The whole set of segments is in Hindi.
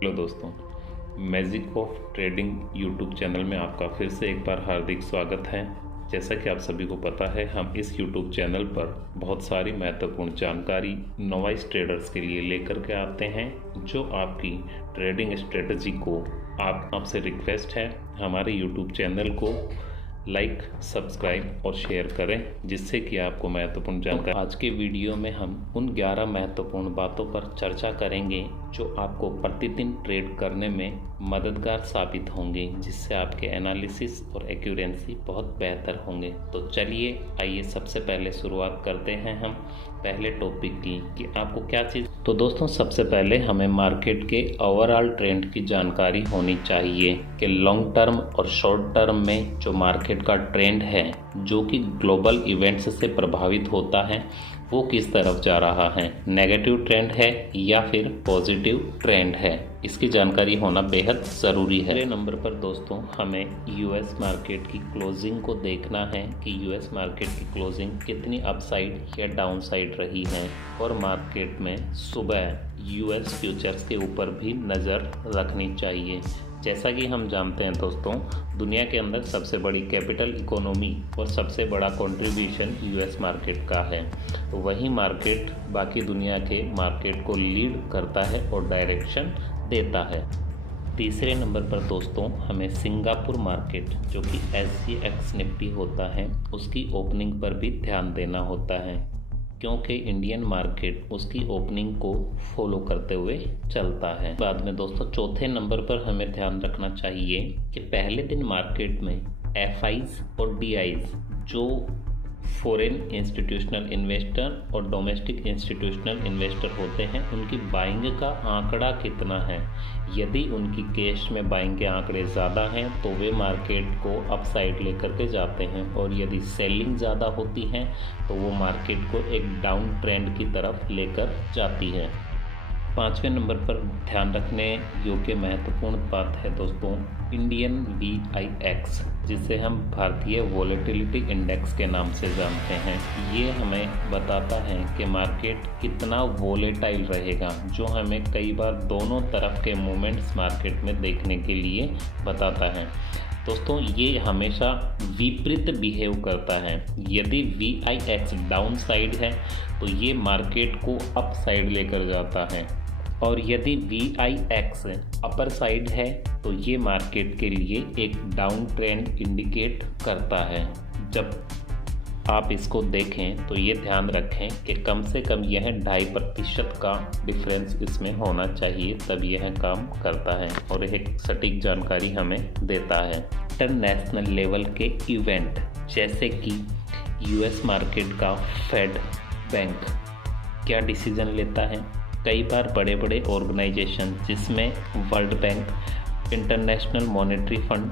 हेलो दोस्तों, magic of trading YouTube channel में आपका फिर से एक बार हार्दिक स्वागत है। जैसा कि आप सभी को पता है, हम इस यूट्यूब चैनल पर बहुत सारी महत्वपूर्ण जानकारी नोवाइस ट्रेडर्स के लिए लेकर के आते हैं, जो आपकी ट्रेडिंग स्ट्रेटजी को आपसे रिक्वेस्ट है हमारे यूट्यूब चैनल को लाइक, सब्सक्राइब और शेयर करें, जिससे कि आपको महत्वपूर्ण जानकारी। आज के वीडियो में हम उन 11 महत्वपूर्ण बातों पर चर्चा करेंगे जो आपको प्रतिदिन ट्रेड करने में मददगार साबित होंगे, जिससे आपके एनालिसिस और एक्यूरेंसी बहुत बेहतर होंगे। तो चलिए आइए सबसे पहले शुरुआत करते हैं हम पहले टॉपिक की कि आपको क्या चीज़। तो दोस्तों, सबसे पहले हमें मार्केट के ओवरऑल ट्रेंड की जानकारी होनी चाहिए कि लॉन्ग टर्म और शॉर्ट टर्म में जो मार्केट का ट्रेंड है, जो कि ग्लोबल इवेंट्स से प्रभावित होता है, वो किस तरफ जा रहा है, नेगेटिव ट्रेंड है या फिर पॉजिटिव ट्रेंड है। इसकी जानकारी होना बेहद ज़रूरी है। पहले नंबर पर दोस्तों, हमें यूएस मार्केट की क्लोजिंग को देखना है कि यूएस मार्केट की क्लोजिंग कितनी अपसाइड या डाउनसाइड रही है, और मार्केट में सुबह यूएस फ्यूचर्स के ऊपर भी नज़र रखनी चाहिए। जैसा कि हम जानते हैं दोस्तों, दुनिया के अंदर सबसे बड़ी कैपिटल इकोनॉमी और सबसे बड़ा कंट्रीब्यूशन यूएस मार्केट का है, तो वही मार्केट बाकी दुनिया के मार्केट को लीड करता है और डायरेक्शन देता है। तीसरे नंबर पर दोस्तों, हमें सिंगापुर मार्केट, जो कि SGX निफ्टी होता है, उसकी ओपनिंग पर भी ध्यान देना होता है, क्योंकि इंडियन मार्केट उसकी ओपनिंग को फॉलो करते हुए चलता है। बाद में दोस्तों, चौथे नंबर पर हमें ध्यान रखना चाहिए कि पहले दिन मार्केट में FIs और DIs, जो फॉरेन इंस्टीट्यूशनल इन्वेस्टर और डोमेस्टिक इंस्टीट्यूशनल इन्वेस्टर होते हैं, उनकी बाइंग का आंकड़ा कितना है। यदि उनकी कैश में बाइंग के आंकड़े ज़्यादा हैं तो वे मार्केट को अपसाइड लेकर के जाते हैं, और यदि सेलिंग ज़्यादा होती है तो वो मार्केट को एक डाउन ट्रेंड की तरफ लेकर जाती है। पाँचवें नंबर पर ध्यान रखने योग्य महत्वपूर्ण बात है दोस्तों, इंडियन VIX, जिसे हम भारतीय वॉलेटिलिटी इंडेक्स के नाम से जानते हैं। ये हमें बताता है कि मार्केट कितना वॉलेटाइल रहेगा, जो हमें कई बार दोनों तरफ के मूवमेंट्स मार्केट में देखने के लिए बताता है। दोस्तों, ये हमेशा विपरीत बिहेव करता है। यदि VIX डाउन साइड है तो ये मार्केट को अप साइड लेकर जाता है, और यदि VIX अपर साइड है तो ये मार्केट के लिए एक डाउन ट्रेंड इंडिकेट करता है। जब आप इसको देखें तो ये ध्यान रखें कि कम से कम यह 2.5% का डिफरेंस इसमें होना चाहिए, तब यह काम करता है और एक सटीक जानकारी हमें देता है। इंटरनेशनल लेवल के इवेंट, जैसे कि US मार्केट का फेड बैंक क्या डिसीजन लेता है। कई बार बड़े बड़े ऑर्गेनाइजेशन, जिसमें world bank, international monetary fund,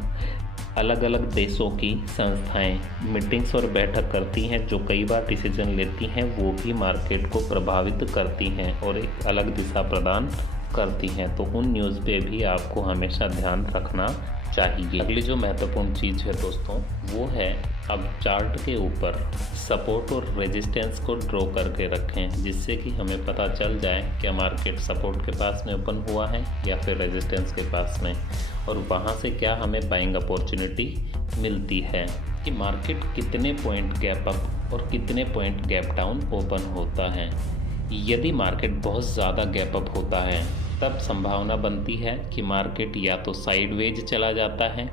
अलग अलग देशों की संस्थाएं मीटिंग्स और बैठक करती हैं, जो कई बार डिसीजन लेती हैं, वो भी मार्केट को प्रभावित करती हैं और एक अलग दिशा प्रदान करती हैं। तो उन न्यूज़ पे भी आपको हमेशा ध्यान रखना चाहिए। अगली जो महत्वपूर्ण चीज़ है दोस्तों, वो है अब चार्ट के ऊपर सपोर्ट और रेजिस्टेंस को ड्रॉ करके रखें, जिससे कि हमें पता चल जाए क्या मार्केट सपोर्ट के पास में ओपन हुआ है या फिर रेजिस्टेंस के पास में, और वहाँ से क्या हमें बाइंग अपॉर्चुनिटी मिलती है कि मार्केट कितने पॉइंट गैप अप और कितने पॉइंट गैप डाउन ओपन होता है। यदि मार्केट बहुत ज़्यादा गैप अप होता है, तब संभावना बनती है कि मार्केट या तो साइडवेज चला जाता है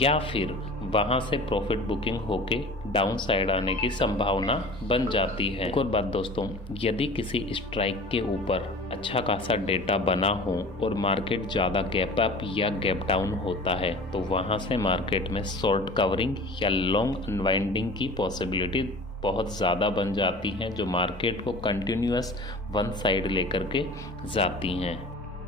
या फिर वहां से प्रॉफिट बुकिंग होके डाउन साइड आने की संभावना बन जाती है। एक और बात दोस्तों, यदि किसी स्ट्राइक के ऊपर अच्छा खासा डेटा बना हो और मार्केट ज़्यादा गैप अप या गैप डाउन होता है, तो वहां से मार्केट में शॉर्ट कवरिंग या लॉन्ग अनवाइंडिंग की पॉसिबिलिटी बहुत ज़्यादा बन जाती हैं, जो मार्केट को कंटिन्यूअस वन साइड लेकर के जाती हैं।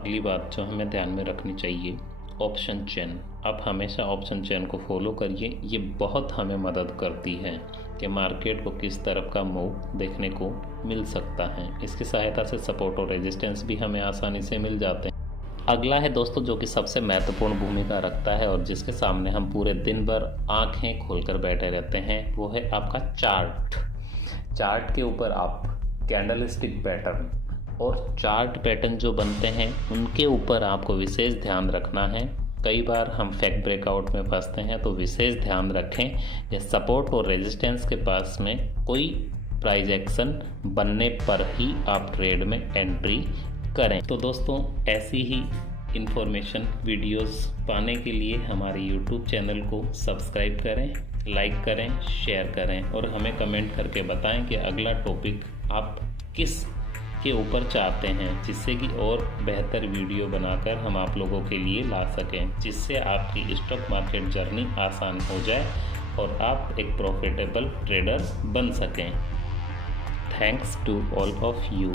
अगली बात जो हमें ध्यान में रखनी चाहिए, ऑप्शन चेन। आप हमेशा ऑप्शन चेन को फॉलो करिए, ये बहुत हमें मदद करती है कि मार्केट को किस तरफ का मूव देखने को मिल सकता है। इसकी सहायता से सपोर्ट और रेजिस्टेंस भी हमें आसानी से मिल जाते हैं। अगला है दोस्तों, जो कि सबसे महत्वपूर्ण भूमिका रखता है और जिसके सामने हम पूरे दिन भर आंखें खोलकर बैठे रहते हैं, वो है आपका चार्ट। चार्ट के ऊपर आप कैंडलस्टिक पैटर्न, और चार्ट पैटर्न जो बनते हैं उनके ऊपर आपको विशेष ध्यान रखना है। कई बार हम फेक ब्रेकआउट में फंसते हैं, तो विशेष ध्यान रखें कि सपोर्ट और रेजिस्टेंस के पास में कोई प्राइस एक्शन बनने पर ही आप ट्रेड में एंट्री करें। तो दोस्तों, ऐसी ही इंफॉर्मेशन वीडियोस पाने के लिए हमारे यूट्यूब चैनल को सब्सक्राइब करें, लाइक करें, शेयर करें और हमें कमेंट करके बताएं कि अगला टॉपिक आप किस के ऊपर चाहते हैं, जिससे कि और बेहतर वीडियो बनाकर हम आप लोगों के लिए ला सकें, जिससे आपकी स्टॉक मार्केट जर्नी आसान हो जाए और आप एक प्रॉफिटेबल ट्रेडर बन सकें। Thanks to all of you.